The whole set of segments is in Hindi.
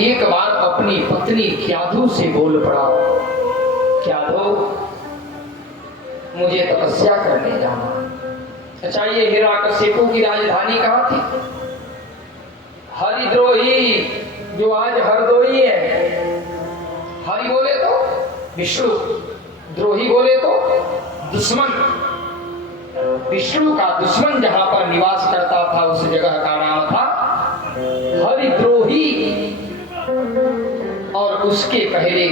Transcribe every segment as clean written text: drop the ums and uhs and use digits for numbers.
एक बार अपनी पत्नी क्याधु से बोल पड़ा, क्याधु मुझे तपस्या करने जाना। अच्छा, ये हिरण्यकशिपु की राजधानी कहाँ थी? हरिद्रोही, जो आज हरदोई है। हरि बोले तो विष्णु, द्रोही बोले तो दुश्मन। विष्णु का दुश्मन जहां पर निवास करता था उस जगह का नाम था हरिद्रोही। और उसके पहले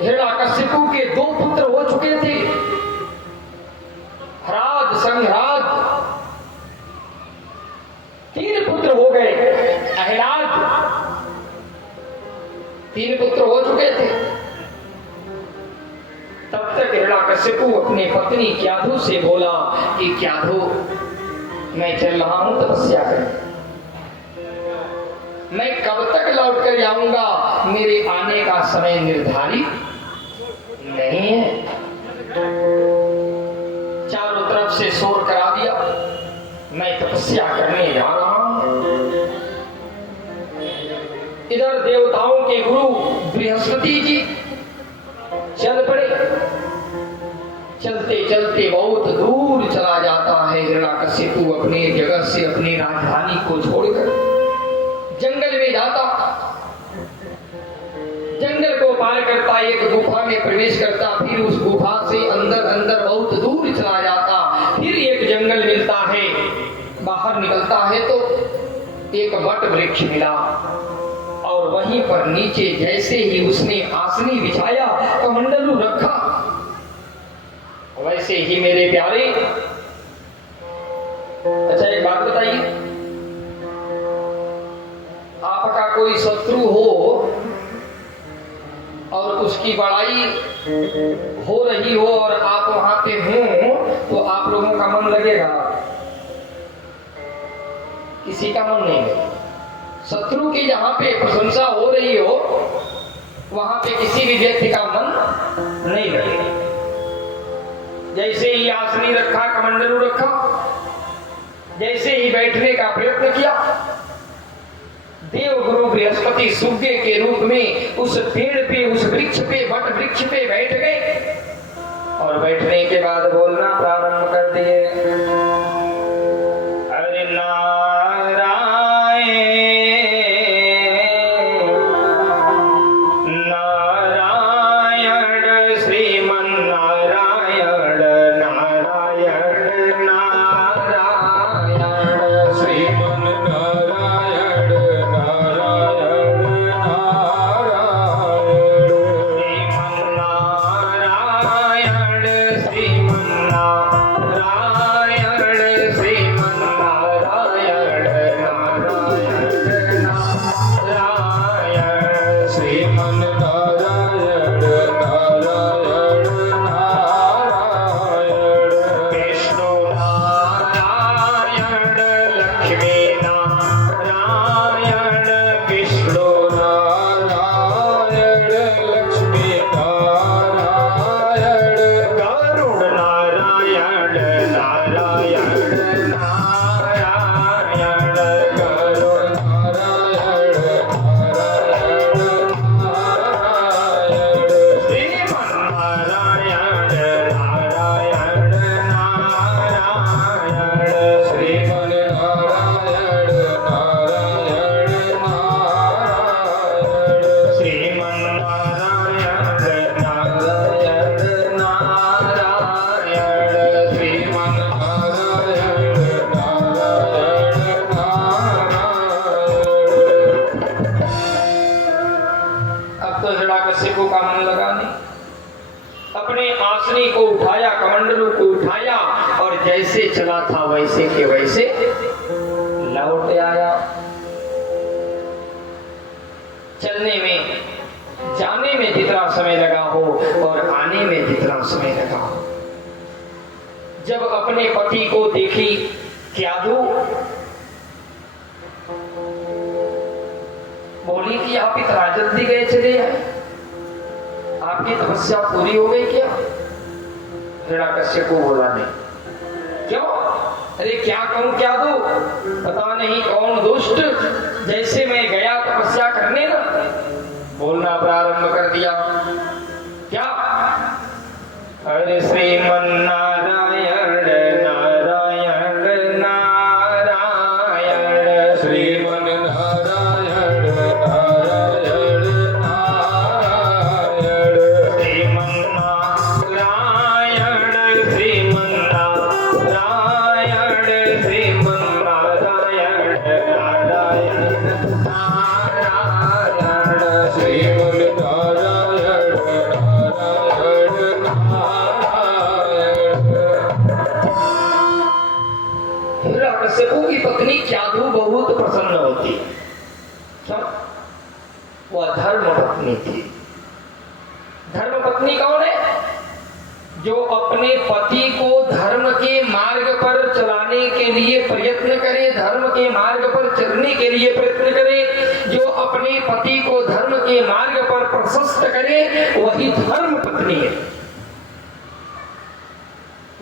हिरण्यकशिपु के 2 पुत्र हो चुके थे, ह्राद, संघ्राद। 3 पुत्र हो गए, अहिराज। 3 पुत्र हो चुके थे। तब तक हिरण्यकशिपु अपने पत्नी क्याधु से बोला कि क्याधु, मैं चल रहा हूं तपस्या करने, मैं कब तक लौट कर जाऊंगा? मेरे आने का समय निर्धारित नहीं है। चारों तरफ से शोर करा दिया, मैं तपस्या करने जा रहा हूं। इधर देवताओं के गुरु बृहस्पति जी चल पड़े। चलते चलते बहुत दूर चला जाता है हिरण्यकशिपु, अपने जगह से, अपनी राजधानी को छोड़कर जंगल में जाता। जंगल को पार करता, एक गुफा में प्रवेश करता, फिर उस गुफा से अंदर अंदर बहुत दूर चला जाता। फिर एक जंगल मिलता है, बाहर निकलता है तो एक वट वृक्ष मिला। और वहीं पर नीचे जैसे ही उसने आसनी बिछाया, कमंडलू रखा, वैसे ही मेरे प्यारे। अच्छा, एक बात बताइए, आपका कोई शत्रु हो और उसकी बड़ाई हो रही हो और आप वहां पे हो, तो आप लोगों का मन लगेगा? किसी का मन नहीं लगेगा। शत्रु की जहां पे प्रशंसा हो रही हो, वहां पे किसी भी व्यक्ति का मन नहीं लगेगा। जैसे ही आसनी रखा, कमंडलू रखा, जैसे ही बैठने का प्रयत्न किया, देव गुरु बृहस्पति सूर्य के रूप में उस पेड़ पे, उस वृक्ष पे, वट वृक्ष पे बैठ गए। और बैठने के बाद बोलना प्रारंभ कर दिए, हरि नारायण नारायण श्रीमन नारायण नारायण नारायण श्रीमन नारायण नारायण नारायण श्रीमन नारायण श्रीमन नारायण नारायण नारायण श्रीमन नारायण नारायण नारायण विष्णु नारायण लक्ष्मी नारायण विष्णु नारायण लक्ष्मी नारायण गरुड़ नारायण नारायण नारायण गरुड़ नारायण नारायण नारायण श्रीमन नारायण नारायण नारायण श्रीमन नारायण नारायण नारायण श्रीमन नारायण नारायण नारायण श्रीमन नारायण नारायण नारायण। अब तो हिरण्यकशिपु का मन लगा नहीं। अपने आसनी को उठाया, कमंडलू को उठाया और जैसे चला था वैसे के वैसे लौट आया। चलने में, जाने में जितना समय लगा हो और आने में जितना समय लगा हो, जब अपने पति को देखी क्याधु, बोली कि आप इतना जल्दी गए चले हैं, आपकी तपस्या पूरी हो गई क्या? हिरण्यकशिपु बोला नहीं। क्यों? अरे क्या कहूं, क्या दो, पता नहीं कौन दुष्ट जैसे मैं गया तपस्या करने ना, बोलना प्रारंभ कर दिया। क्या? अरे श्रीमन नारायण नारायण नारायण, श्रीमन नारायण नारायण नारायण, श्रीमन नारायण श्रीमन नारायण श्रीमन नारायण नारायण नारायण, श्रीमन नारायण नारायण नारायण। हिरण्यकशिपु की पत्नी क्याधु बहुत प्रसन्न होती। क्यों? वह धर्म पत्नी थी। धर्म पत्नी कौन है? जो अपने पति को धर्म के मार्ग पर चलाने के लिए प्रयत्न करे, धर्म के मार्ग पर चलने के लिए प्रयत्न करे, जो अपने पति को धर्म के मार्ग पर प्रशस्त करे, वही धर्म पत्नी है।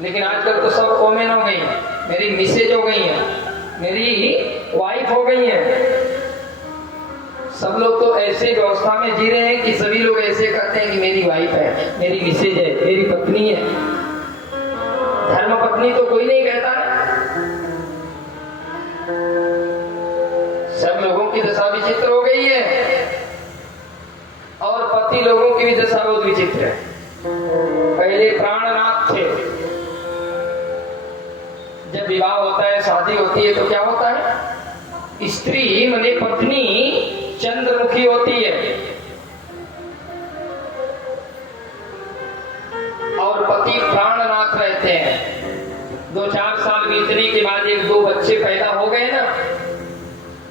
लेकिन आजकल तो सब कॉमन हो गई है, मेरी मिसेज हो गई है, मेरी वाइफ हो गई है। सब लोग तो ऐसे व्यवस्था में जी रहे हैं कि सभी लोग ऐसे कहते हैं कि मेरी वाइफ है, मेरी मिसेज है, मेरी पत्नी है। धर्म पत्नी तो कोई नहीं कहता है। सब लोगों की दशा विचित्र हो गई है और पति लोगों की भी दशा बहुत विचित्र है। पहले प्राणनाथ थे, जब विवाह होता है, शादी होती है, तो क्या होता है? स्त्री माने पत्नी चंद्रमुखी होती है और पति प्राणनाथ रहते हैं। 2-4 साल बीतने के बाद 1-2 बच्चे पैदा हो गए ना,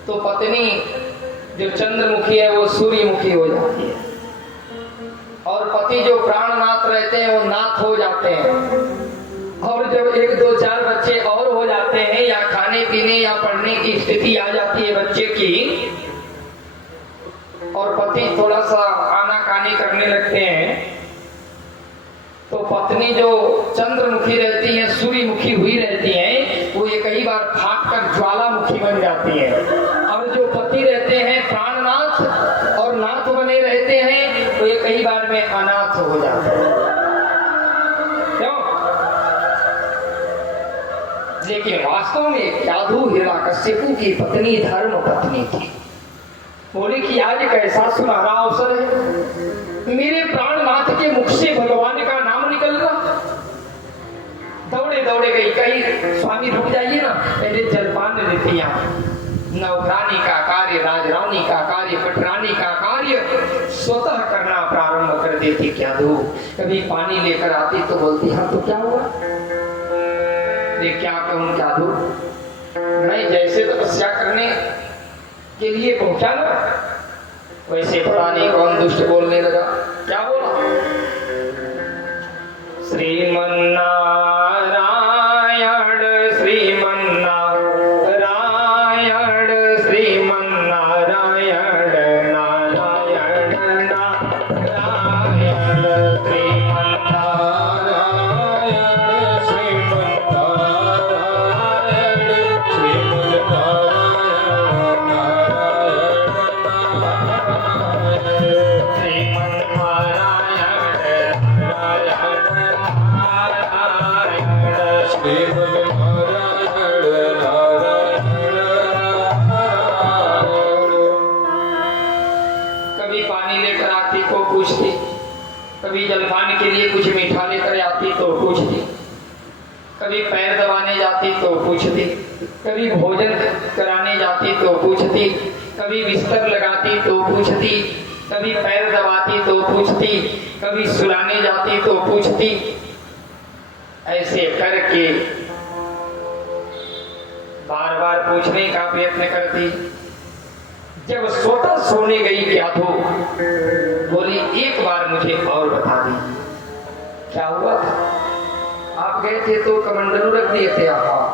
तो पत्नी जो चंद्रमुखी है वो सूर्यमुखी हो जाती है और पति जो प्राणनाथ रहते हैं वो नाथ हो जाते हैं। और जब 1-2-4 बच्चे और हो जाते हैं या खाने पीने या पढ़ने की स्थिति आ जाती है बच्चे की, और पति थोड़ा सा आनाकानी करने लगते हैं, तो पत्नी जो चंद्रमुखी रहती है, सूर्यमुखी हुई रहती है, वो ये कई बार फाट कर ज्वालामुखी बन जाती है। और जो पति रहते हैं प्राणनाथ और नाथ बने रहते हैं, तो ये कई बार में अनाथ हो जाते हैं। क्यों? लेकिन वास्तव में क्याधु हिरण्यकशिपु की पत्नी धर्म पत्नी थी। बोली कि आज एक ऐसा सुनहरा अवसर है, मेरे प्राणनाथ के मुख से भगवान का नाम निकल रहा। दौड़े दौड़े गई, कहीं स्वामी रुक जाइए ना, पहले जलपान लेती यहाँ। नौकरानी का कार्य, राजरानी का कार्य, पटरानी का कार्य स्वतः करना प्रारंभ कर देती क्याधु। कभी पानी लेकर आती तो बोलती, हाँ तो क्या हुआ? देख क्या कहूँ क्याधु, मैं जैसे तपस्या करने के लिए पहुंचा ना, वैसे पता नहीं कौन दुष्ट बोलने लगा। क्या बोला? श्रीमन्नारायण श्रीमन्नारायण श्रीमन्नारायण नारायण नारायण, श्रीमन्नारायण श्रीमन्नारायण कभी पानी लेकर आती तो पूछती, कभी जलपान के लिए कुछ मीठा लेकर आती तो पूछती, कभी पैर दबाने जाती तो पूछती, कभी भोजन कराने जाती तो पूछती, कभी बिस्तर लगाती तो पूछती, कभी पैर दबाती तो पूछती, कभी सुलाने जाती तो पूछती। ऐसे करके बार बार पूछने का प्रयत्न करती। जब स्वतः सोने गई क्याधु, बोली एक बार मुझे और बता दी, क्या हुआ था? आप गए थे तो कमंडलू रख दिए थे, हाँ,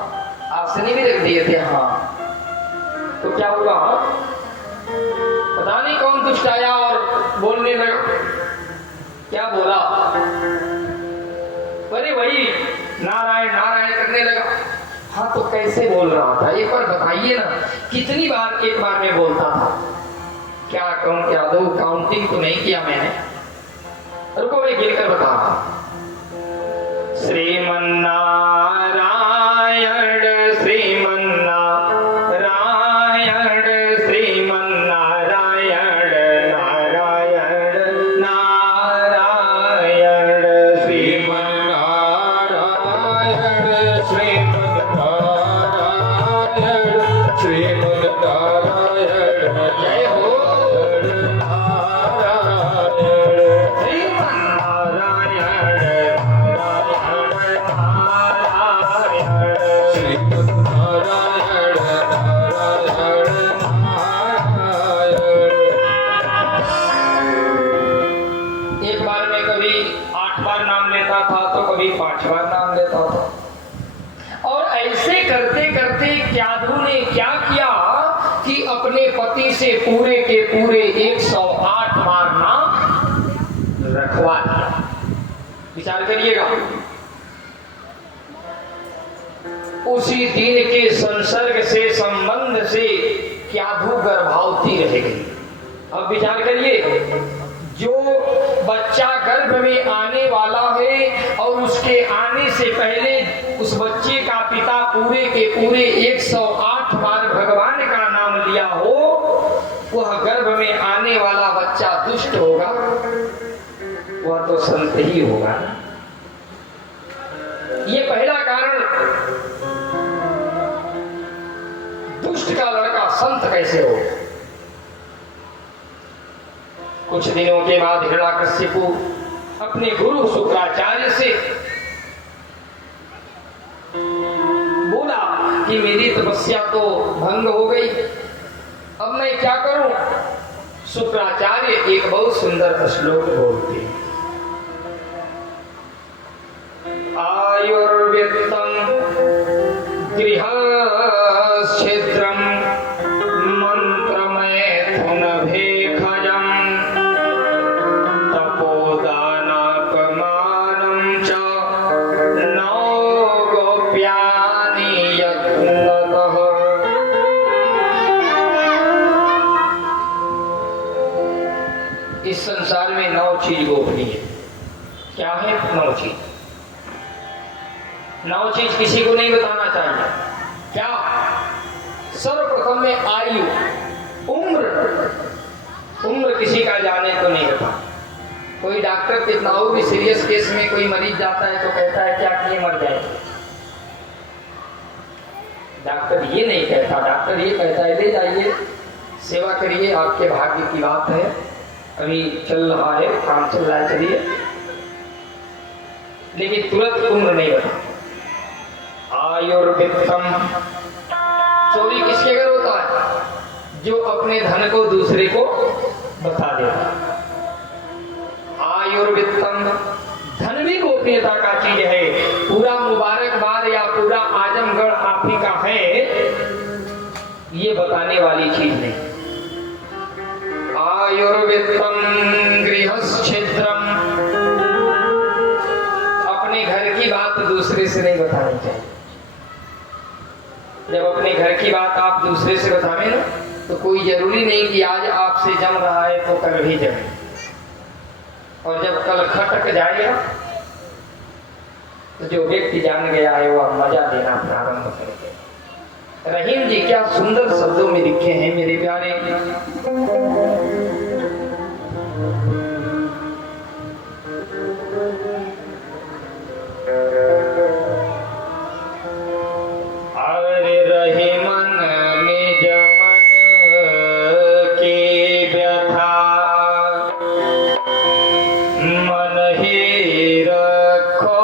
आसनी भी रख दिए थे, हाँ, तो क्या हुआ? पता नहीं कौन दुष्ट आया और बोलने लगा। क्या बोला? अरे वही नारायण नारायण करने लगा। हाँ तो कैसे कैसे बोल रहा था, एक बार बताइए ना, कितनी बार एक बार में बोलता था? क्या कहूं क्या दो, काउंटिंग तो नहीं किया मैंने। रुको मैं गिनकर बता रहा हूं। श्रीमन्नारायण श्रीमन्नारायण श्रीमन्नारायण नारायण नारायण श्रीमन्नारायण श्रीमन्नारायण श्रीमन्नारायण जय हो कभी 5 बार नाम लेता था। और ऐसे करते करते क्याधु ने क्या किया कि अपने पति से पूरे के पूरे 108 बार नाम रखवा दिया। विचार करिएगा, उसी दिन के संसर्ग से संबंध से क्याधु गर्भवती रह गई। अब विचार करिए, जो बच्चा गर्भ में आने वाला है और उसके आने से पहले उस बच्चे का पिता पूरे के पूरे 108 बार भगवान का नाम लिया हो, वह गर्भ में आने वाला बच्चा दुष्ट होगा? वह तो संत ही होगा। ये पहला कारण, दुष्ट का लड़का संत कैसे हो? कुछ दिनों के बाद हिरण्यकशिपु अपने गुरु शुक्राचार्य से बोला कि मेरी तपस्या तो भंग हो गई, अब मैं क्या करूं? शुक्राचार्य एक बहुत सुंदर श्लोक बोलते हैं, आयुर्वित्तम गृहक्षेत्रम मंत्रमैथुन भेखजम तपोदानापमानं च नौ गोप्यानि यत्नतः। इस संसार में 9 चीज गोपनीय है। क्या है 9 चीज? 9 चीज किसी को नहीं बताना चाहिए। क्या? सर्वप्रथम में आयु, उम्र किसी का जाने तो नहीं होता। कोई डॉक्टर कितना और भी सीरियस केस में कोई मरीज जाता है तो कहता है क्या कि मर जाएगा। डॉक्टर ये नहीं कहता, डॉक्टर ये कहता है ले जाइए, सेवा करिए, आपके भाग्य की बात है, अभी चल रहा है, काम चल रहा है, चलिए। लेकिन तुरंत उम्र नहीं बता। आयुर्वित्तम, चोरी किसके घर होता है? जो अपने धन को दूसरे को बता देता। आयुर्वित्तम, धन भी गोपनीयता का चीज है। पूरा मुबारकबाद या पूरा आजमगढ़ आप ही का है, ये बताने वाली चीज नहीं। आयुर्वित्तम गृहक्षेत्रम, अपने घर की बात दूसरे से नहीं बतानी चाहिए। जब अपने घर की बात आप दूसरे से बतावे ना, तो कोई जरूरी नहीं कि आज आपसे जम रहा है तो कल भी जमे, और जब कल खटक जाएगा तो जो व्यक्ति जान गया है वह मजा देना प्रारंभ करेगा। रहीम जी क्या सुंदर शब्दों में लिखे हैं मेरे प्यारे। अरे रही मन निज मन की व्यथा, मन ही रखो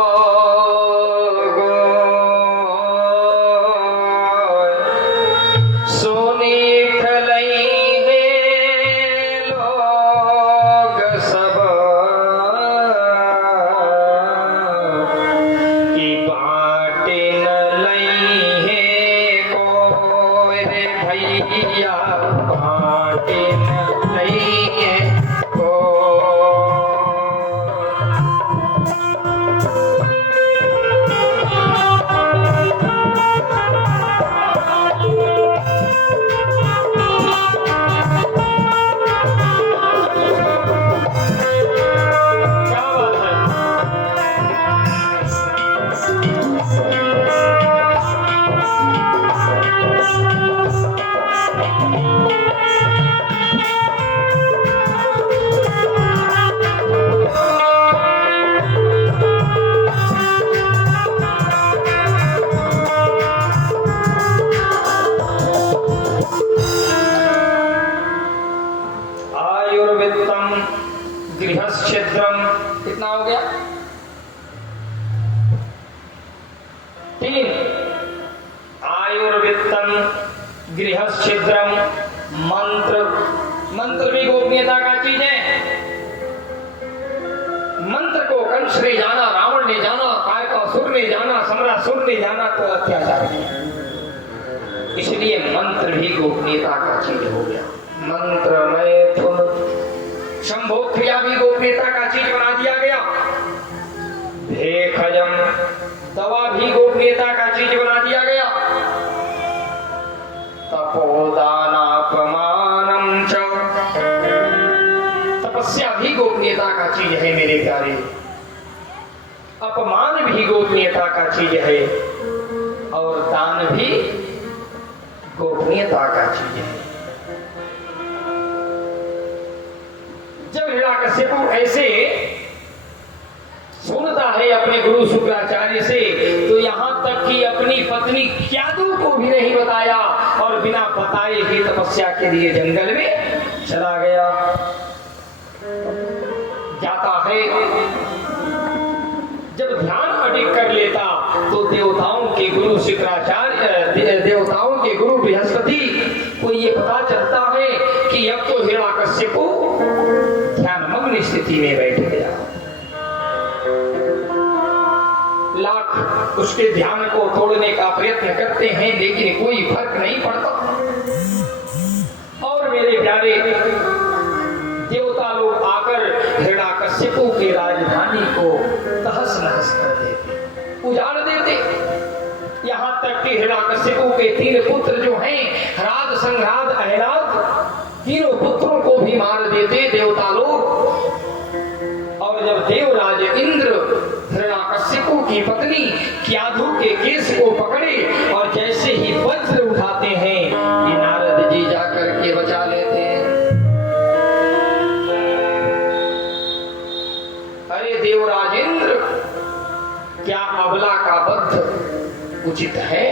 सोनी खलई है आयुर्वित्तम गृहच्छिद्रम, कितना हो गया? 3। आयुर्वित्तम गृहच्छिद्रम, मंत्र। मंत्र भी गोपनीयता का चीज है। मंत्र को कंस ने जाना, रावण ने जाना, कायकासुर ने जाना, सम्रासुर ने जाना तो अत्याचार किया। इसलिए मंत्र भी गोपनीयता का चीज हो गया। मंत्र मैथुन शंभो क्रिया भी गोपनीयता का चीज बना दिया गया। भेखजम दवा भी गोपनीयता का चीज बना दिया गया। तपोदानापमानम च, तपस्या भी गोपनीयता का चीज है मेरे प्यारे। अपमान भी गोपनीयता का चीज है और दान भी गोपनीयता का चीज है। जब हिरण्यकशिपु ऐसे सुनता है अपने गुरु शुक्राचार्य से, तो यहां तक कि अपनी पत्नी क्यादु को भी नहीं बताया और बिना बताए ही तपस्या के लिए जंगल में चला गया। जाता है, जब ध्यान अडिग कर लेता तो देवताओं के गुरु शुक्राचार्य, देवताओं के गुरु बृहस्पति को ये पता चलता है कि अब तो हिरण्यकशिपु ध्यानमग्न स्थिति में बैठ गया। लाख उसके ध्यान को तोड़ने का प्रयत्न करते हैं लेकिन कोई फर्क नहीं पड़ता। और मेरे प्यारे देवता लोग आकर हिरण्यकशिपु की राजधानी को तहस नहस कर देते, उजाड़ देते। यहाँ तक कि हिरण्यकशिपु के 3 पुत्र जो हैं, ह्राद, संघ्राद, अहिराद, तीनों पुत्रों को भी मार देते देवता लोग। और जब देवराज इंद्र हिरण्यकशिपु की पत्नी क्याधु के केस को पकड़े और जैसे ही वज्र उठाते हैं, ये नारद जी जाकर के बचा लेते हैं। अरे देवराज इंद्र, क्या अबला का वध उचित है?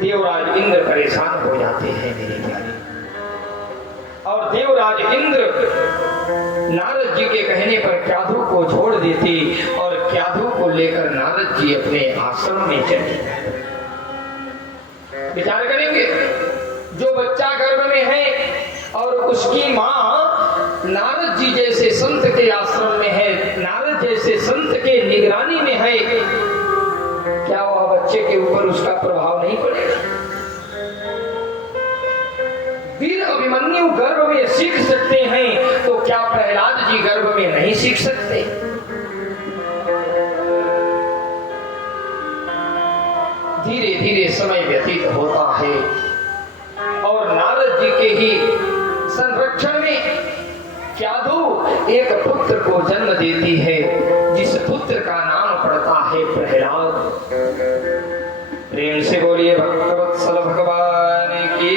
देवराज इंद्र परेशान हो जाते हैं मेरे प्यारे। और देवराज इंद्र नारद जी के कहने पर क्याधु को छोड़ देते और क्याधु को लेकर नारद जी अपने आश्रम में चले। विचार करेंगे, जो बच्चा गर्भ में है और उसकी माँ नारद जी जैसे संत के आश्रम में है, नारद जैसे संत के निगरानी में है, क्या वह बच्चे के ऊपर उसका प्रभाव नहीं पड़ेगा? वीर अभिमन्यु गर्भ में सीख सकते हैं तो क्या प्रहलाद जी गर्भ में नहीं सीख सकते? धीरे धीरे समय व्यतीत होता है और नारद जी के ही संरक्षण में क्याधु एक पुत्र को जन्म देती है, जिस पुत्र का नाम पड़ता है प्रहलाद। प्रेम से बोलिए भक्तवत्सल भगवान की।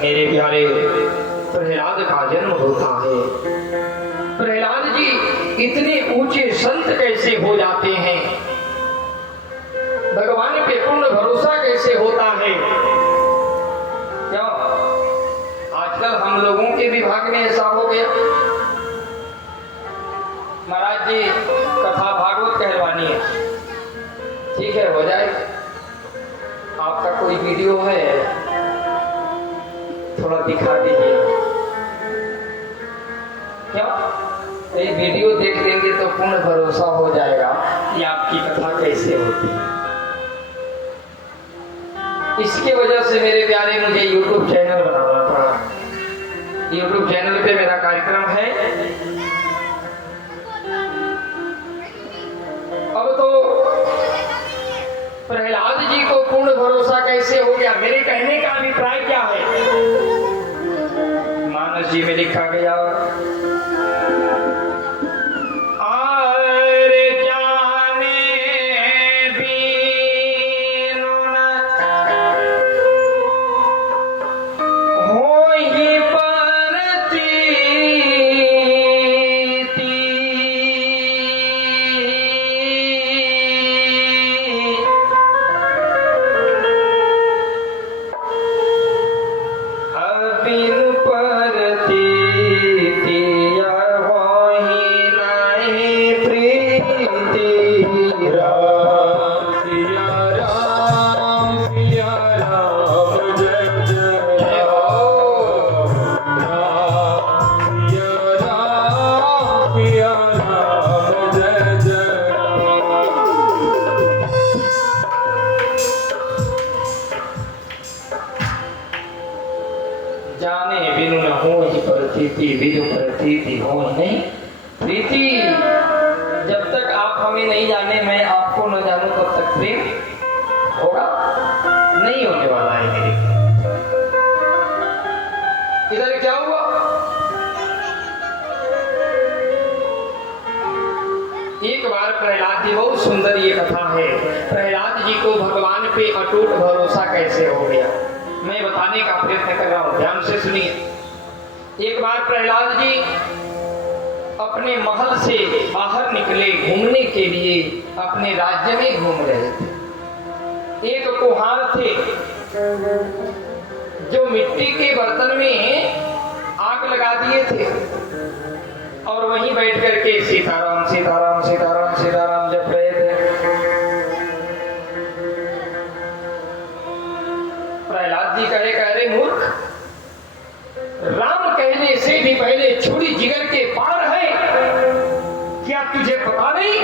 मेरे प्यारे, प्रहलाद का जन्म होता है। प्रहलाद जी इतने ऊंचे संत कैसे हो जाते हैं? भगवान पे पूर्ण भरोसा कैसे होता है? क्यों? आजकल हम लोगों के विभाग में ऐसा हो गया। महाराज जी कथा भागवत कहलवानी है, ठीक है, हो जाए। आपका कोई वीडियो है, थोड़ा दिखा दीजिए। क्या ये वीडियो देख लेंगे तो पूर्ण भरोसा हो जाएगा कि आपकी कथा कैसे होती है। इसके वजह से मेरे प्यारे मुझे YouTube चैनल बनाना पड़ा। YouTube चैनल पे मेरा कार्यक्रम है। अब तो प्रहलाद जी को पूर्ण भरोसा कैसे हो गया? मेरे कहने का अभिप्राय क्या है? मानस जी में लिखा गया, जाने बिनु न हो प्रतीति, बिनु प्रतीति हो नहीं प्रीति। जब तक आप हमें नहीं जाने, मैं आपको न जानूं, तब तक प्रेम होगा नहीं, होने वाला है मेरे। इधर क्या हुआ? एक बार प्रहलाद जी, बहुत सुंदर ये कथा है, प्रहलाद जी को भगवान पे अटूट भरोसा कैसे हो गया, मैं बताने का प्रयत्न कर रहा हूं, ध्यान से सुनिए। एक बार प्रहलाद जी अपने महल से बाहर निकले घूमने के लिए, अपने राज्य में घूम रहे थे। एक कुम्हार थे जो मिट्टी के बर्तन में आग लगा दिए थे और वहीं बैठ करके सीताराम सीताराम सीताराम सीताराम जप रहे थे। प्रहलाद जी कह रहे मूर्ख, राम कहने से भी पहले छुरी जिगर के पार है, क्या तुझे पता नहीं?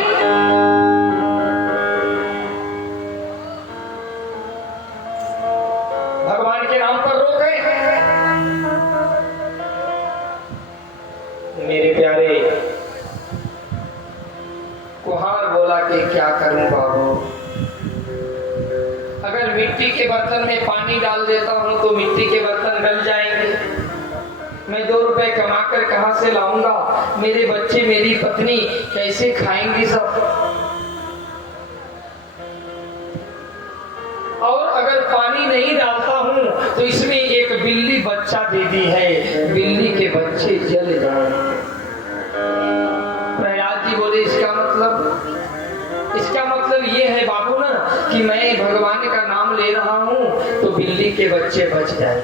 भगवान के नाम पर रोक है। मेरे प्यारे, कुम्हार बोला कि क्या करूं बाबू, अगर मिट्टी के बर्तन में पानी डाल देता हूं तो मिट्टी के बर्तन गल जाएंगे, मैं 2 रुपए कमाकर कहां से लाऊंगा, मेरे बच्चे मेरी पत्नी कैसे खाएंगी सब, और अगर पानी नहीं डालता हूं तो इसमें एक बिल्ली बच्चा दे दी है, बिल्ली के बच्चे जल जाए। प्रहलाद जी बोले इसका मतलब ये है बाबू ना कि मैं भगवान का नाम ले रहा हूं तो बिल्ली के बच्चे बच जाए।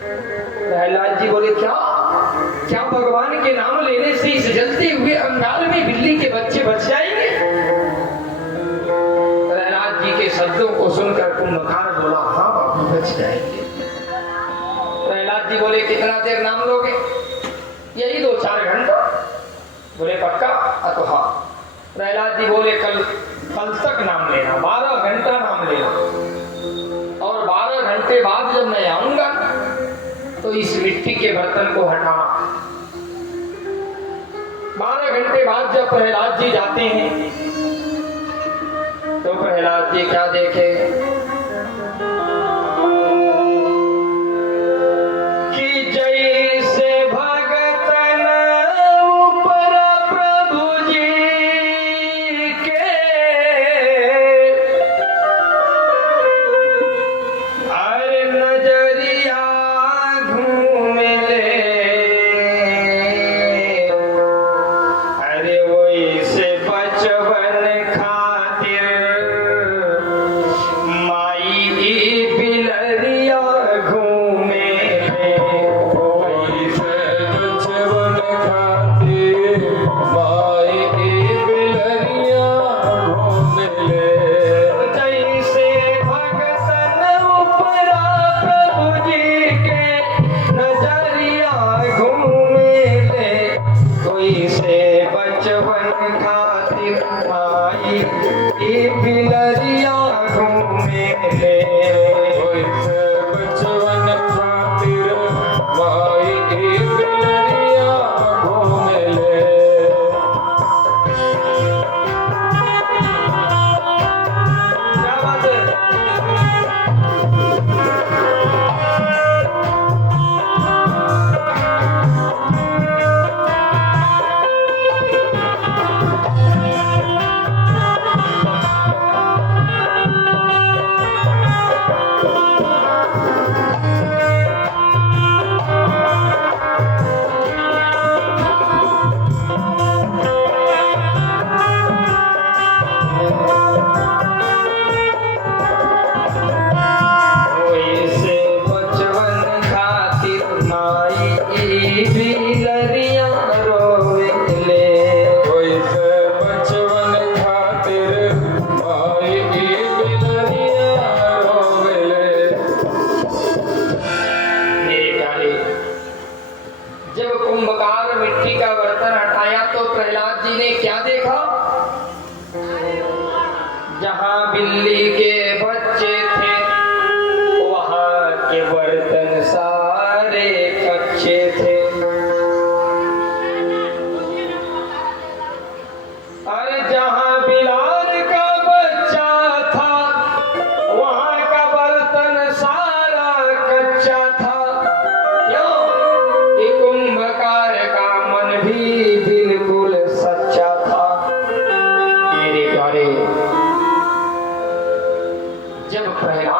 प्रहलाद जी बोले क्या भगवान के नाम लेने से इस जलते हुए अंगार में बिल्ली के बच्चे बच जाएंगे? प्रहलाद जी के शब्दों को सुनकर कुंभकार बोला हाँ बाबू बच जाएंगे। प्रहलाद जी बोले कितना देर नाम लोगे? यही 2-4 घंटा। बोले पक्का? तो हाँ। प्रहलाद जी बोले कल तक नाम लेना, 12 घंटा नाम लेना, और 12 घंटे बाद जब मैं आऊंगा तो इस मिट्टी के बर्तन को हटाना। 12 घंटे बाद जब प्रहलाद जी जाते हैं तो प्रहलाद जी क्या देखे कि जैसे भगतन ऊपर प्रभु जी के अरे नजरिया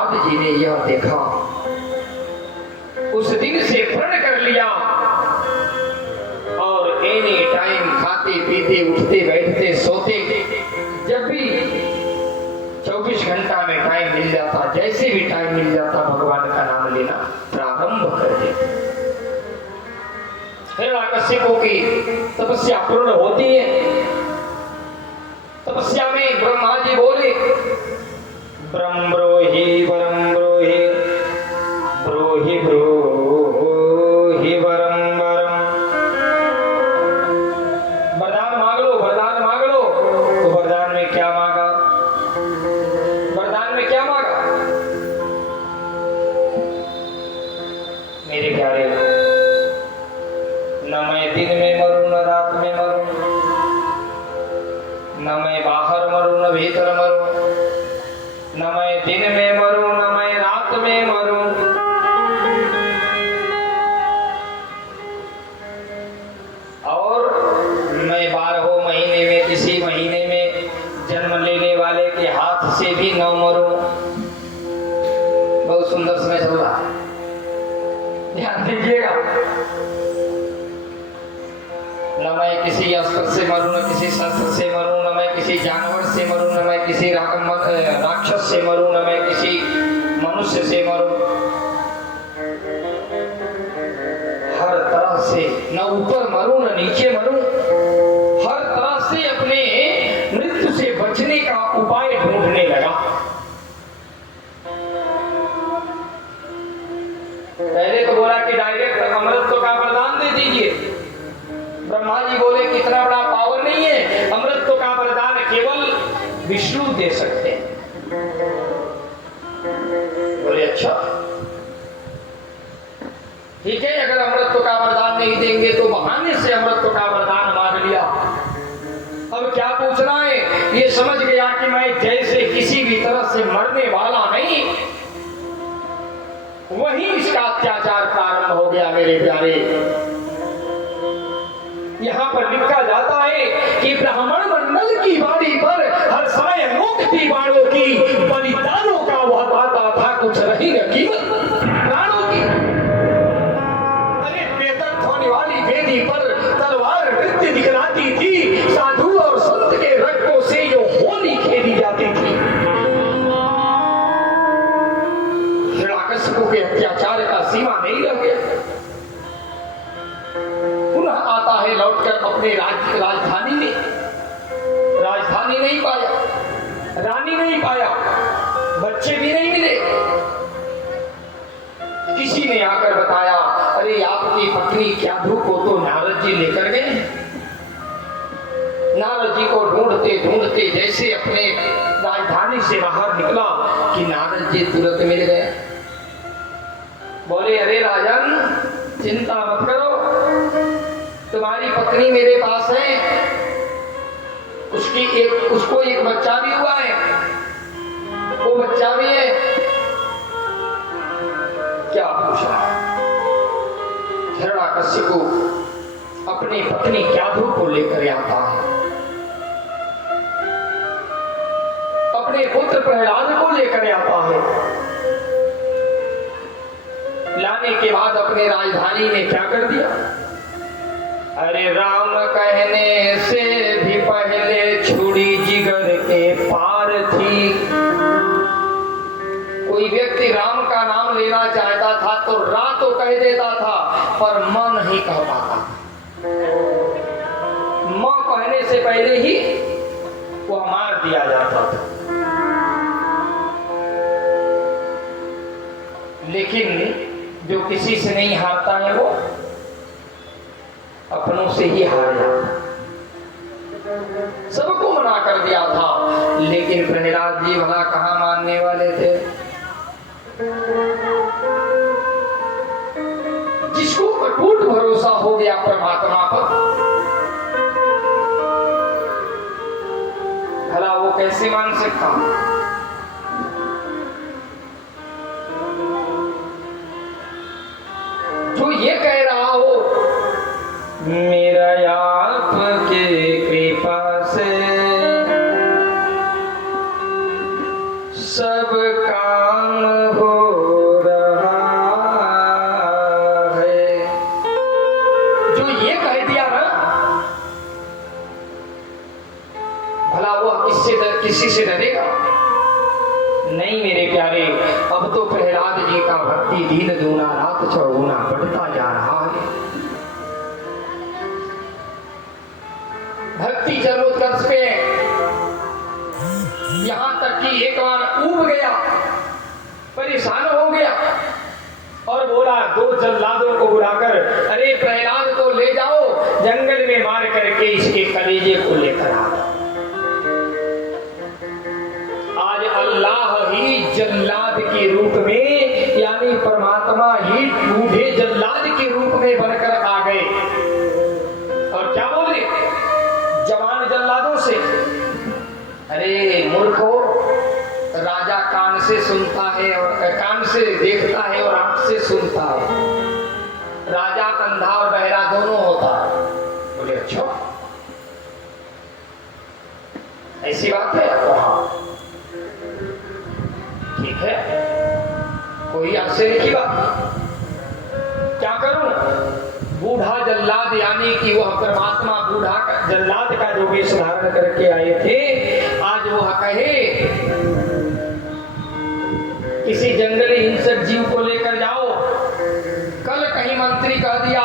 प्रहलाद जी ने यह देखा, उस दिन से प्रण कर लिया और एनी टाइम खाते पीते उठते बैठते सोते, जब भी 24 घंटा में टाइम मिल जाता, जैसे भी टाइम मिल जाता, भगवान का नाम लेना प्रारंभ कर देते। हिरण्यकशिपु की तपस्या पूर्ण होती है। तपस्या में ब्रह्मा जी बोले, ब्रह्म ब्रोहि वरम ब्रोहि, ब्रोहि ब्रोहि वरम वरम। वरदान मांग लो, वरदान मांग लो। तो वरदान में क्या मांगा? वरदान में क्या मांगा? मेरे प्यारे, न मैं दिन में मरूं न रात में मरूं, न मैं बाहर मरूं न भीतर मरूं, न मैं दिन में मरूं न मैं रात में मरूं। और मैं 12 महीने में किसी महीने में जन्म लेने वाले के हाथ से भी न मरूं। बहुत सुंदर समय चल रहा है, ध्यान दीजिएगा। न मैं किसी अस्त्र से मरूं, न किसी शस्त्र से मरूं, न मैं किसी जानवर से मरूं, न मैं किसी राक्षस से मरूं, न मैं किसी मनुष्य से मरूं। हर तरह से न ऊपर मरूं न नीचे मरूं, हर तरह से अपने मृत्यु से बचने का उपाय ढूंढने लगा। पहले तो बोला कि डायरेक्ट अमृत का वरदान दे दीजिए। ब्रह्मा जी बोले कि इतना बड़ा पावर नहीं है, अमृत का वरदान केवल विष्णु दे सकते हैं। बोले अच्छा ठीक है, अगर अमृत का वरदान नहीं देंगे तो बहाने से अमृत का वरदान मांग लिया। अब क्या पूछना है? ये समझ गया कि मैं जैसे किसी भी तरह से मरने वाला नहीं, वहीं इसका अत्याचार प्रारंभ हो गया। मेरे प्यारे, यहाँ पर लिखा जाता है कि ब्राह्मण मंडल की वाणी पर हर समय मुक्ति बाणों की बलिदानों का वह दाता था, कुछ रही न कीमत प्राणों की। अरे बेदर्द होने वाली वेदी पर तलवार नृत्य दिखलाती थी, साधु और संत के रक्तों से जो होली खेली जाती थी। हिरण्यकशिपु के अत्याचार का सीमा नहीं रह गया। आता है लौटकर अपने राजधानी में, राजधानी नहीं पाया, रानी नहीं पाया, बच्चे भी नहीं मिले। किसी ने आकर बताया, अरे आपकी पत्नी क्या धूप को तो नारद जी लेकर गए। नारद जी को ढूंढते ढूंढते जैसे अपने राजधानी से बाहर निकला कि नारद जी तुरंत मिल गए। बोले, अरे राजन चिंता मत करो, तुम्हारी पत्नी मेरे पास है, उसको एक बच्चा भी हुआ है, वो बच्चा भी है। क्या पूछा? हिरण्यकशिपु अपनी पत्नी क्याधु को लेकर आता है, अपने पुत्र प्रहलाद को लेकर आता है। लाने के बाद अपने राजधानी में क्या कर दिया? अरे राम कहने से भी पहले छुरी जिगर के पार थी। कोई व्यक्ति राम का नाम लेना चाहता था तो रा तो कह देता था, पर मां नहीं कह पाता। मां कहने से पहले ही वह मार दिया जाता था। लेकिन जो किसी से नहीं हारता है वो अपनों से ही हार जाता। सबको मना कर दिया था, लेकिन प्रहलाद जी भला कहां मानने वाले थे। जिसको अटूट भरोसा हो गया परमात्मा पर, भला वो कैसे मान सकता? जो ये कह रहा हो मेरा आपके कृपा से सब काम का भक्ति दीन दूना रात चौगुना बढ़ता जा रहा है। भक्ति चरमोत्कर्ष पे यहां तक कि एक बार ऊब गया, परेशान हो गया और बोला दो जल्लादों को बुलाकर, अरे प्रहलाद को ले जाओ, जंगल में मार करके इसके कलेजे को लेकर आओ। आज अल्लाह ही जल्लाद के रूप में, यानी परमात्मा ही बूढ़े जल्लाद के रूप में बनकर आ गए। और क्या बोले जवान जल्लादों से, अरे मूर्खो, राजा कान से सुनता है और कान से देखता है और आंख से सुनता है, राजा अंधा और बहरा दोनों होता है। बोले अच्छा ऐसी बात है? हाँ ठीक है, कोई आश्चर्य की बात। क्या करूं? बूढ़ा जल्लाद, यानी कि वह परमात्मा बूढ़ा जल्लाद का जो वेश धारण करके आए थे, आज वह कहे किसी जंगली हिंसक जीव को लेकर जाओ। कल कहीं मंत्री कह दिया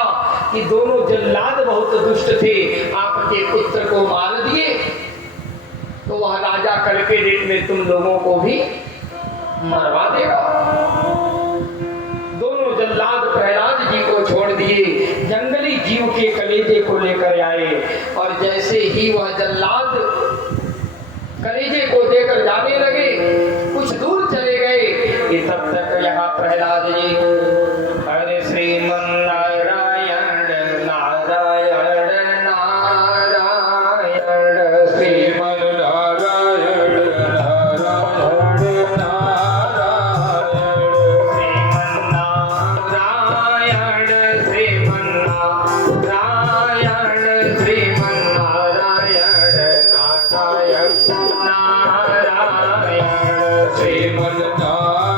कि दोनों जल्लाद बहुत दुष्ट थे, आपके पुत्र को मार दिए, तो वह राजा कल के दिन में तुम लोगों को भी मरवा देगा। दोनों जल्लाद प्रहलाद जी को छोड़ दिए, जंगली जीव के कलेजे को लेकर आए, और जैसे ही वह जल्लाद कलेजे को देकर जाने लगे, कुछ दूर चले गए कि तब तक यहाँ प्रहलाद जी, अरे श्रीमन नारायण नारायण नारायण, श्रीमन नारायण नारायण नारायण, श्रीमन नारायण श्रीमन नारायण नारायण नारायण, श्रीमन नारायण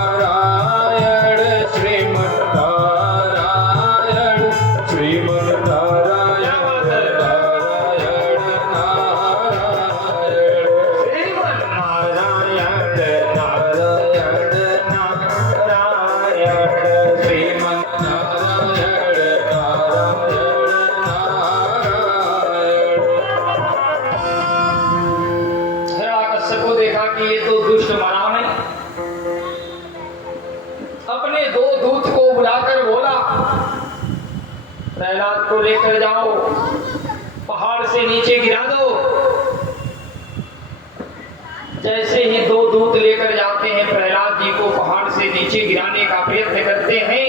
श्रीमन नारायण श्रीमन नारायण नारायण नारायण, श्रीमन नारायण नारायण नारायण, श्रीमन नारायण नारायण। हिरण्यकश्यप को देखा कि ये तो दुष्ट मरा नहीं, अपने दो दूत को बुलाकर बोला प्रहलाद को लेकर जाओ, पहाड़ से नीचे गिरा दो। जैसे ही दो दूत लेकर जाते हैं प्रहलाद जी को पहाड़ से नीचे गिराने का प्रयत्न करते हैं,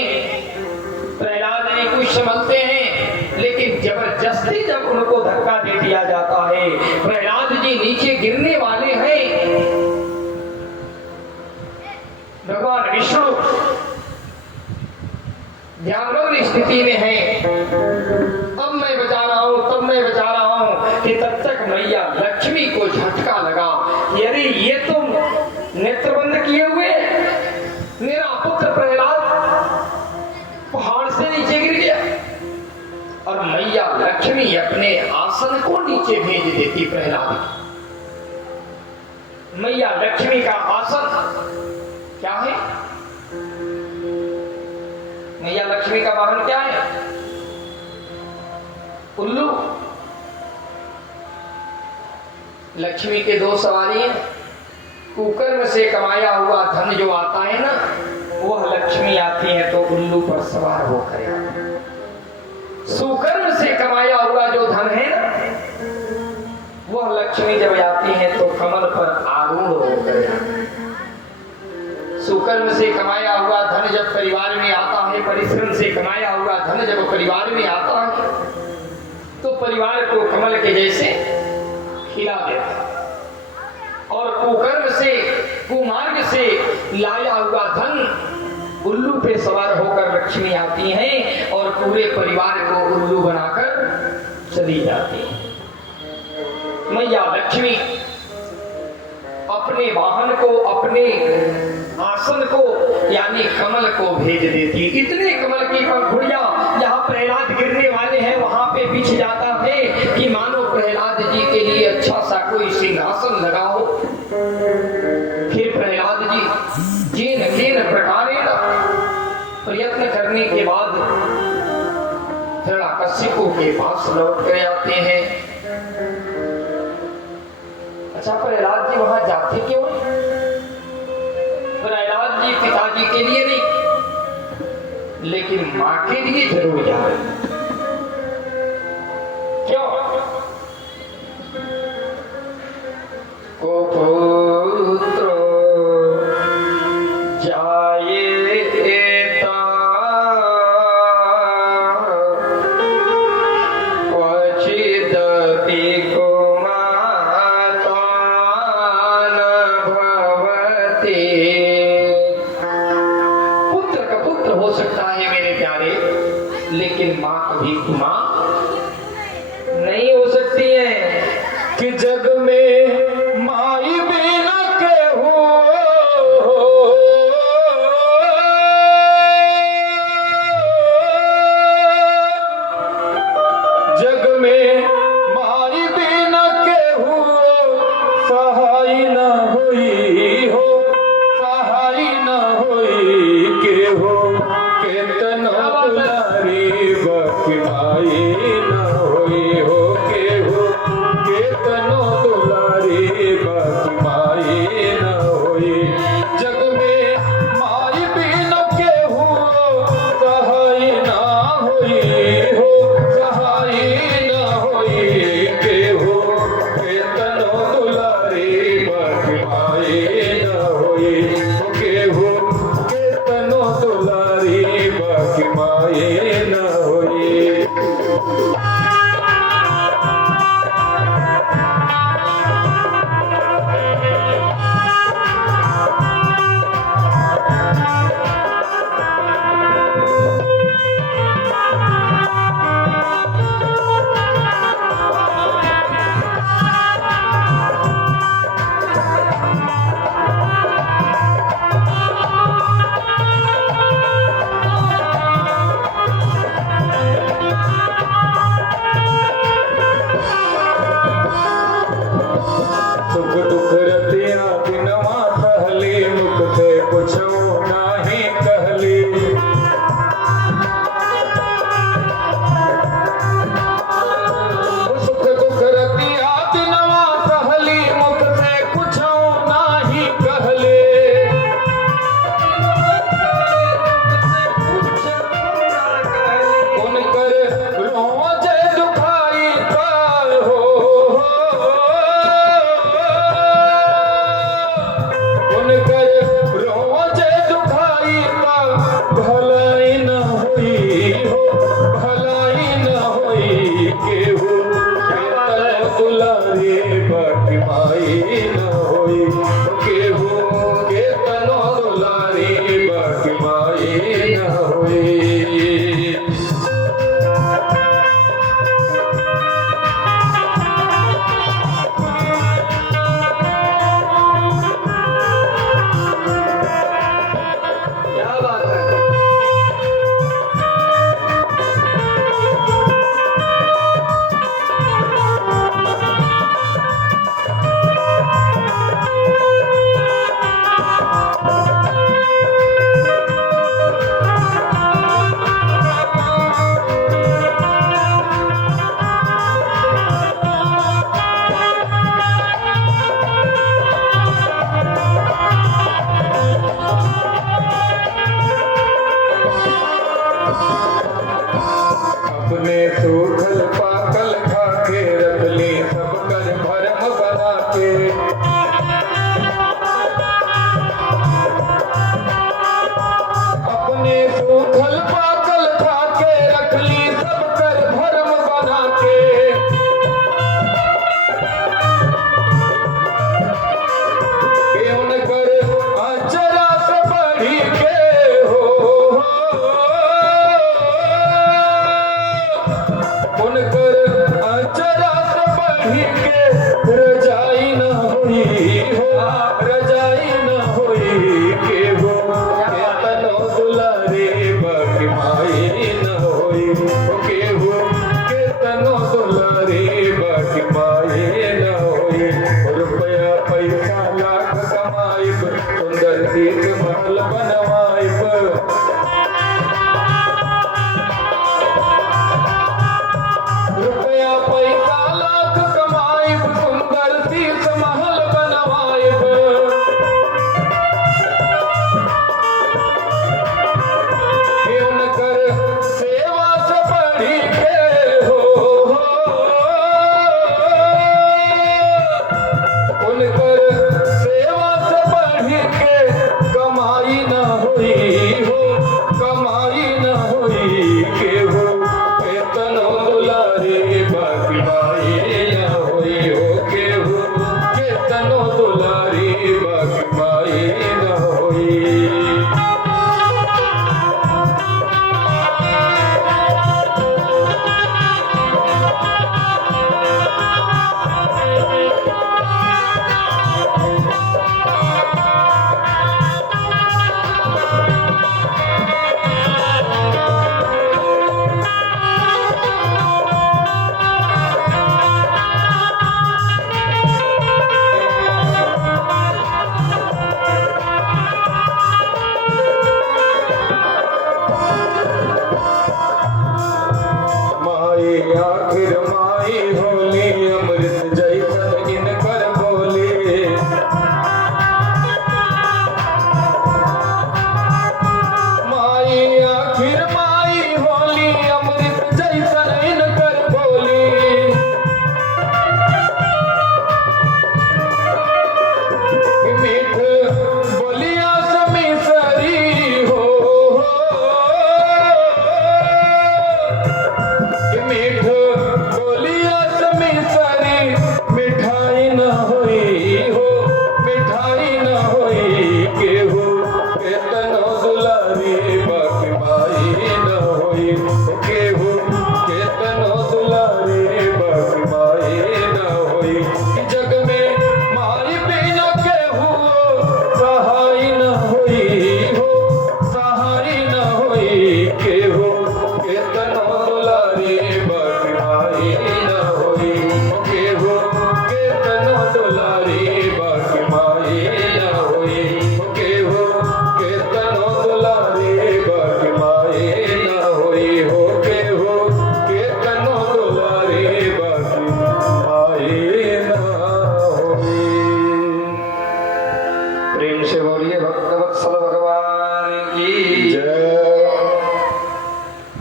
प्रहलाद जी कुछ समझते हैं, लेकिन जबरदस्ती जब उनको धक्का दे दिया जाता है, प्रहलाद जी नीचे गिरने वाले हैं। भगवान विष्णु ध्यानमग्न स्थिति में है, अब मैं बचा रहा हूं, तब मैं बचा रहा हूं, कि तब तक मैया लक्ष्मी को झटका लगा, यदि ये तुम नेत्र बंद किए हुए, मेरा पुत्र प्रहलाद पहाड़ से नीचे गिर गया। और मैया लक्ष्मी अपने आसन को नीचे भेज देती प्रहलाद। मैया लक्ष्मी का आसन क्या है? मैया लक्ष्मी का वाहन क्या है? उल्लू। लक्ष्मी के दो सवारी हैं, कुकर्म से कमाया हुआ धन जो आता है ना, वह लक्ष्मी आती है तो उल्लू पर सवार होकर, सुकर्म से कमाया हुआ जो धन है ना, वह लक्ष्मी जब आती है तो कमल पर आरूढ़ होकर। सुकर्म से कमाया हुआ धन जब परिवार में आता है, परिश्रम से कमाया हुआ धन जब परिवार में आता है, तो परिवार को कमल के जैसे खिला देता। और कुकर्म से, कुमार्ग से लाया हुआ धन उल्लू पे सवार होकर लक्ष्मी आती हैं और पूरे परिवार को उल्लू बनाकर चली जाती है। मैया लक्ष्मी अपने वाहन को, अपने आसन को, यानी कमल को भेज देती। इतने कमल की पंखुड़ियां जहां प्रहलाद गिरने वाले हैं वहां पे बिछ जाता है कि मानो प्रहलाद जी के लिए अच्छा सा कोई सिंहासन लगा हो। फिर प्रहलाद जी जीन केन प्रकारेण प्रयत्न करने के बाद हिरण्यकशिपु के पास लौट कर आते हैं। अच्छा, प्रहलाद जी वहां जाते क्यों? प्रहलाद जी पिताजी के लिए नहीं, लेकिन मां के लिए जरूर जा रहे हैं। क्यों? पुत्र जाए लेकिन मां कभी मां नहीं हो सकती है कि जग में माई बिना के हो। जग में माई बिना के हो, सहाय न होई हो, सहाय न होई के हो। केतन दुलारी बकी माई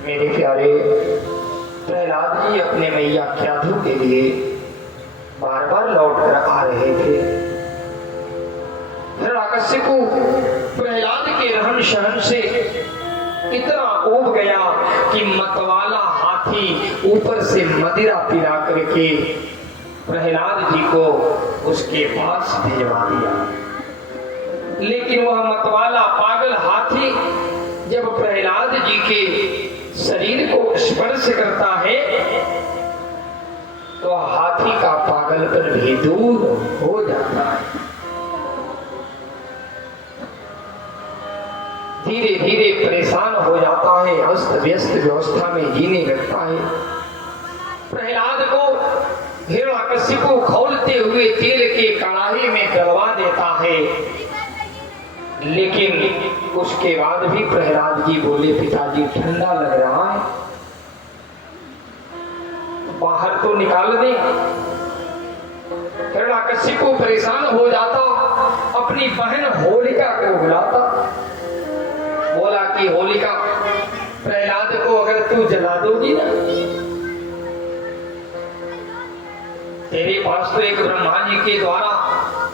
मेरे प्यारे प्रहलाद जी अपने मैया क्याधु के लिए बार बार लौट कर आ रहे थे। हिरण्यकशिपु प्रहलाद के रहन सहन से इतना ऊब गया कि मतवाला हाथी ऊपर से मदिरा पिला करके प्रहलाद जी को उसके पास भिजवा दिया। लेकिन वह मतवाला पागल हाथी जब प्रहलाद जी के शरीर को स्पर्श करता है तो हाथी का पागलपन भी दूर हो जाता है। धीरे धीरे परेशान हो जाता है, अस्त व्यस्त व्यवस्था में जीने लगता है। प्रहलाद को हिरण्यकशिपु खौलते हुए तेल के कड़ाही में डलवा देता है। लेकिन उसके बाद भी प्रहलाद जी बोले, पिताजी ठंडा लग रहा है, बाहर तो निकाल दे। हिरण्यकशिपु परेशान हो जाता, अपनी बहन होलिका को बुलाता, बोला कि होलिका, प्रहलाद को अगर तू जला दोगी ना, तेरे पास तो एक ब्रह्मा जी के द्वारा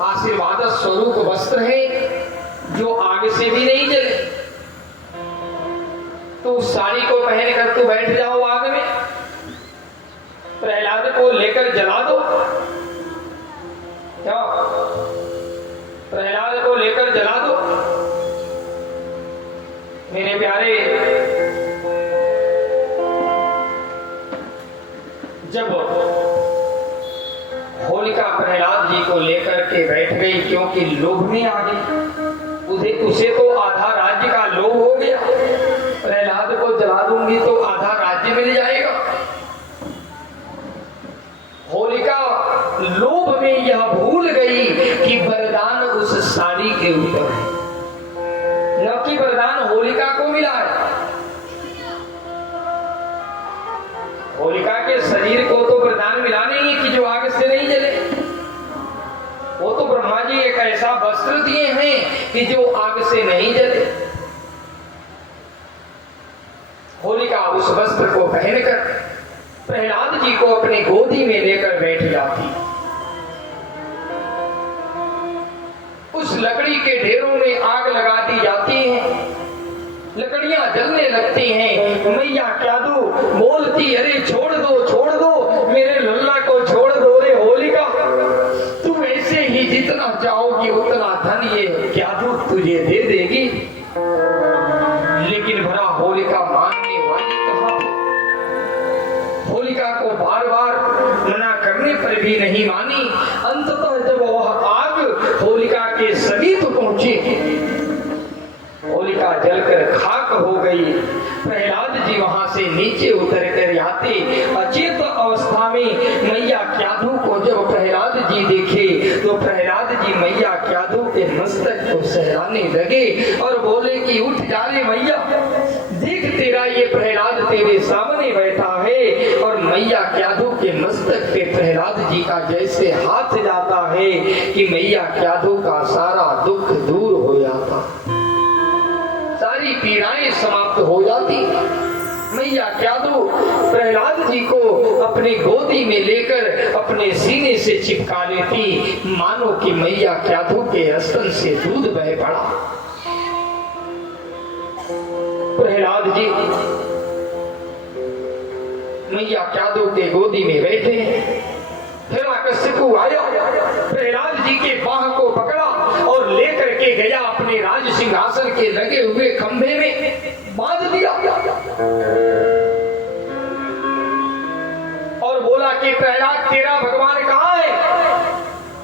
आशीर्वाद स्वरूप वस्त्र है जो आग से भी नहीं जले, तो उस साड़ी को पहन कर तू बैठ जाओ आग में, प्रहलाद को लेकर जला दो। क्या प्रहलाद को लेकर जला दो? मेरे प्यारे, जब होलिका प्रहलाद जी को लेकर के बैठ गई, क्योंकि लोभ में आ गई, उसे तो आधा राज्य का लोभ हो गया, प्रहलाद को जला दूंगी तो आधा राज्य मिल जाएगा। होलिका लोभ में यह भूल गई कि वरदान उस साड़ी के ऊपर है, न कि वरदान होलिका को मिला है। होलिका के शरीर को तो वरदान मिला नहीं है कि जो आग से नहीं जले, वो तो ब्रह्मा जी एक ऐसा वस्त्र दिए हैं कि जो आग से नहीं जले। होलिका उस वस्त्र को पहनकर प्रहलाद जी को अपनी गोदी में लेकर बैठ जाती। उस लकड़ी के ढेरों में आग लगा दी जाती है, लकड़ियां जलने लगती हैं। मैया क्याधु बोलती, अरे छोड़ दो मेरे लल्ला को छोड़ दो रे होलिका, तुम ऐसे ही जितना चाहोगी उतना धन ये क्याधु तुझे दे देगी। लेकिन भला होलिका मानने वाली कहाँ? होलिका को बार बार मना करने पर भी नहीं मानी। अंततः जब वह आग होलिका के समीप पहुंची, होलिका जलकर खाक हो गई। प्रहलाद जी वहां से नीचे उतर कर आते, अचेत अवस्था में मैया क्याधु को जब प्रहलाद जी देखे तो प्रहलाद जी मैया क्याधु के मस्तक को सहलाने लगे और बोले कि उठ जा रे मैया, देख तेरा ये प्रहलाद तेरे सामने बैठा है। और मैया क्याधु के मस्तक पे प्रहलाद जी का जैसे हाथ जाता है कि मैया क्याधु का सारा दुख दूर हो जाता, सारी पीड़ाएं समाप्त हो जाती। मैया क्याधु प्रहलाद जी को अपनी गोदी में लेकर अपने सीने से चिपका लेती, मानो कि मैया क्याधु के स्तन से दूध बह पड़ा। प्रहलाद जी मैया क्याधु के गोदी में बैठे। हिरण्यकशिपु आया, प्रहलाद जी के बाह को पकड़ा और लेकर के गया अपने राज सिंहासन के लगे हुए खंभे में बांध दिया और बोला कि प्रहलाद तेरा भगवान कहाँ है?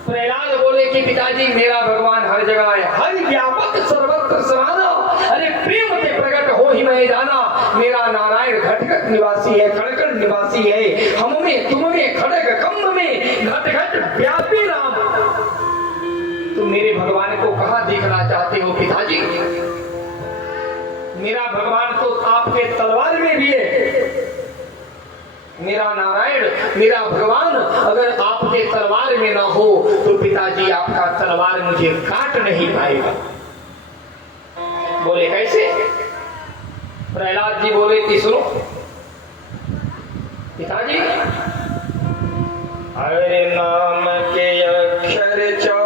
प्रहलाद बोले कि पिताजी मेरा भगवान हर जगह है, हर व्यापक सर्वत्र समाना, अरे प्रेम से प्रकट हो ही मैं जाना। मेरा नारायण घट घट निवासी है, खड़ खड़ निवासी है, हम में तुम में खड़ग कंब में घट घट व्यापी राम। तुम मेरे भगवान को कहाँ देखना चाहते हो पिताजी? मेरा भगवान तो आपके तलवार में भी है। मेरा नारायण, मेरा भगवान अगर आपके तलवार में ना हो तो पिताजी आपका तलवार मुझे काट नहीं पाएगा। बोले कैसे? प्रहलाद जी बोले कि सुनो पिताजी, हरे नाम के अक्षर चौगुना।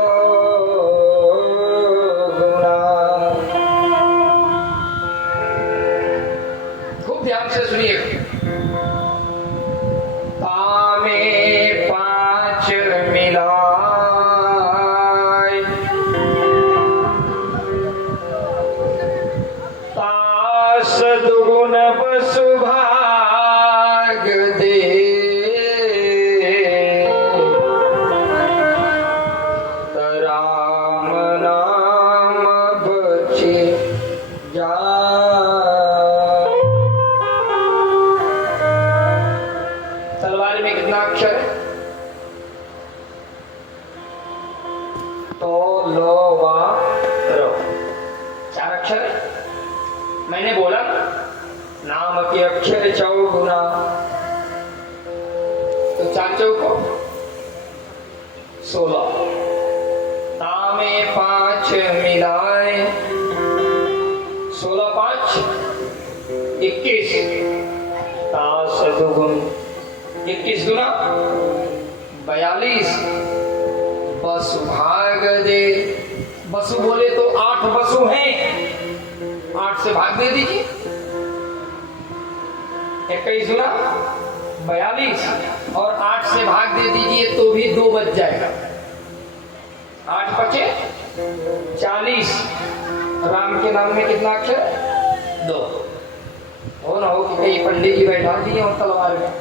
खूब ध्यान से सुनिए। तामे पांच मिलाय, तास दुगुन बसु भाग दे। राम नाम बचे जा। तलवार में कितना अक्षर है? तो लो वा रो। 4 अक्षर है। मैंने बोला नाम के अक्षर चौगुना। तो 4 चौको 16। तामे पांच मिलाए, 16 5 21। तास दुगुन 21 गुना 42। बसु भाग दे। बसु बोले तो 8 बसु हैं, 8 से भाग दे दीजिए। 21 गुना 42 और 8 से भाग दे दीजिए तो भी 2 बच जाएगा। 8 बचे 40। राम के नाम में कितना अक्षर? 2। हो ना हो कि कहीं पंडित जी बैठा दिए और तलवार में।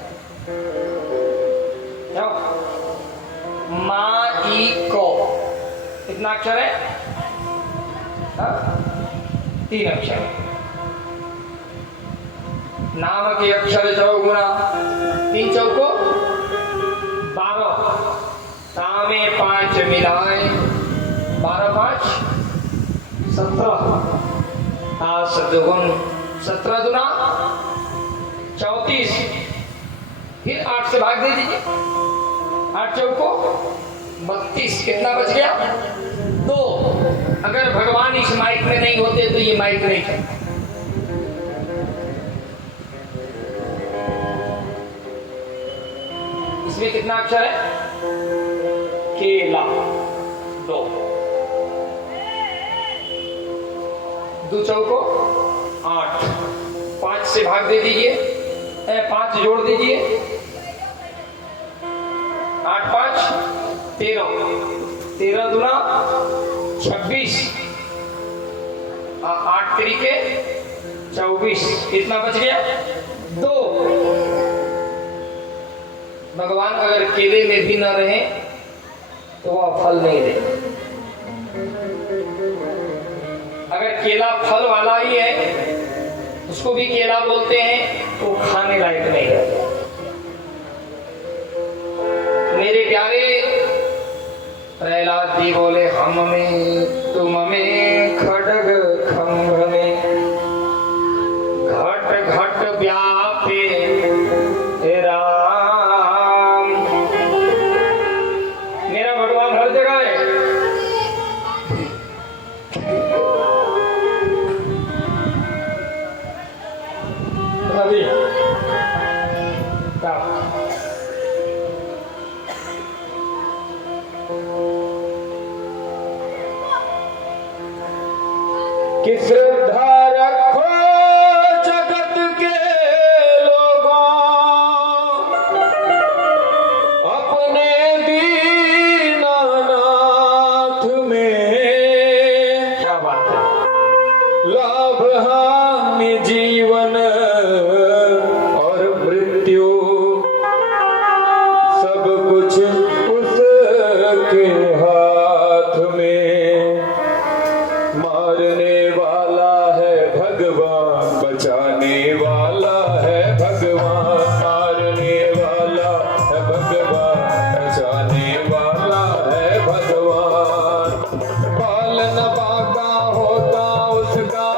जाओ। माई को कितना अक्षर है? 3 अक्षर। नाम के अक्षर चौगुना 3 चौको 12। तामे 5 मिलाए, 12 5 17। तास दुगुन 17 दुना 34। फिर 8 से भाग दे दीजिए। 8 चौको 32। कितना बच गया? 2। अगर भगवान इस माइक में नहीं होते तो ये माइक नहीं चलता। इसमें कितना अक्षर है? केला 2। 2 चौको 8। 5 से भाग दे दीजिए, 5 जोड़ दीजिए। 8 5 13। 13 दुना 26। 8 तरीके 24। कितना बच गया? 2। भगवान अगर केले में भी न रहे तो वह फल नहीं दे। अगर केला फल वाला ही है, उसको भी केला बोलते हैं, तो खाने लायक नहीं है। मेरे प्यारे प्रहलाद जी बोले हम में तुम में खड्ग खंभ में घट घट व्यापे राम। मेरा भगवान हर जगह है। अभी कि श्रद्धा रखो जगत के लोगों, अपने दीनानाथ में। क्या बात है? लाभ हानि जीवन और मृत्यु सब कुछ उसके हाथ में। मारने वाला है भगवान, बचाने वाला है भगवान। मारने वाला है भगवान, बचाने वाला है भगवान। पालन बागा होता उसका,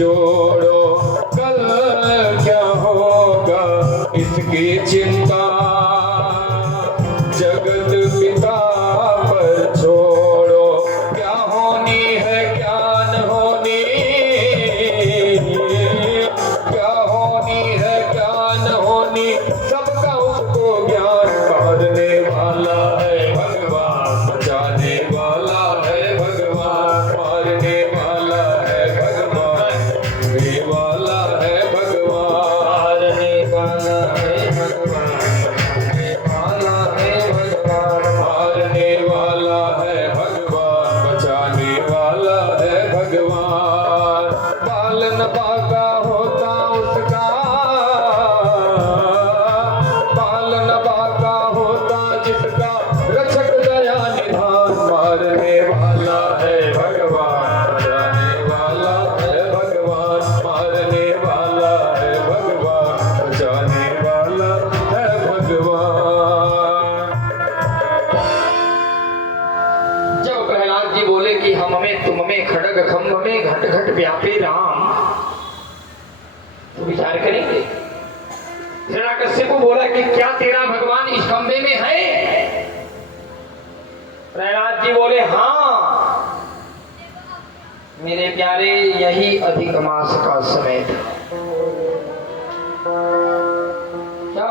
जोड़ो, कल क्या होगा इसकी चिंता, जगत पिता पर छोड़ो, क्या होनी है क्या न होनी, क्या होनी है क्या न होनी, सबका उसको ज्ञान, मारने वाला है भगवान, बचाने वाला है भगवान, मारने वाला है भगवान, देने वाला है भगवान, मारने वाला है भगवान, मारने वाला है भगवान, मारने वाला है भगवान, बचाने वाला है भगवान, पालन बाका होता उसका, पालन बाका होता जिसका, रक्षक दया निधान, मारने वाला है भगवान, बचाने वाला है भगवान, मारने वाला है भगवान, बचाने वाला है भगवान। जब प्रहलाद जी बोले कि हम में तुम में खड़ग खम्भ में घट घट व्यापे राम, तो विचार करेंगे। हिरण्यकश्यप को बोला कि क्या तेरा भगवान इस खंभे में है? प्रहलाद जी बोले हाँ मेरे प्यारे, यही अधिक मास का समय था। क्या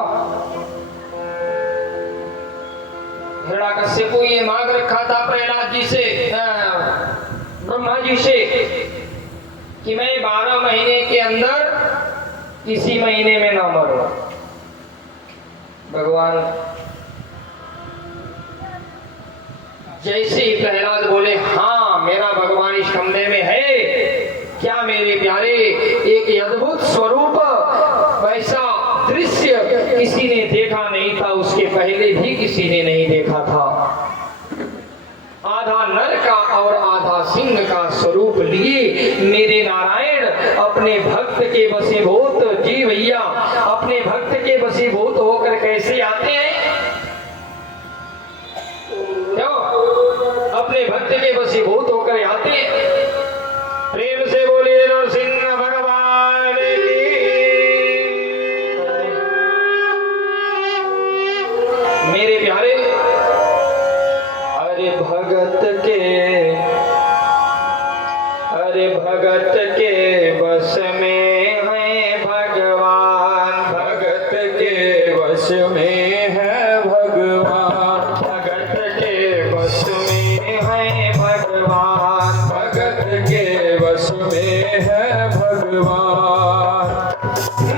हिरण्यकश्यप को ये मांग रखा था प्रहलाद जी से, ब्रह्मा जी से, कि मैं 12 महीने के अंदर किसी महीने में ना मरूं। भगवान जैसे ही प्रहलाद बोले हाँ मेरा भगवान इस कमरे में है, क्या मेरे प्यारे एक अद्भुत स्वरूप, वैसा दृश्य किसी ने देखा नहीं था, उसके पहले भी किसी ने नहीं देखा था। आधा नर का और आधा सिंह का स्वरूप लिए मेरे नारायण अपने भक्त के वशीभूत, जी भैया, अपने भक्त के वशीभूत होकर कैसे आते हैं? क्यों? अपने भक्त के वशीभूत होकर आते हैं। प्रेम से बोलिए नरसिंह भगवान की। मेरे प्यारे, अरे भगत के बस में है भगवान, भगत के वश में है भगवान, भगत के बस में है भगवान, भगत के वश में है भगवान,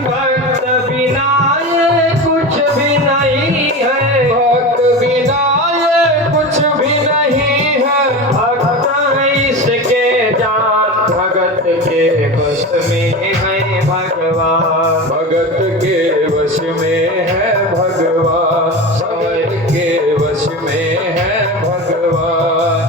भक्त बिना ये कुछ भी नहीं है, भक्त बिना ये कुछ भी नहीं है, भक्त है इसके जान, भगत के बस में है भगवान, भगत के वश में है भगवान, भगत के वश में है भगवान,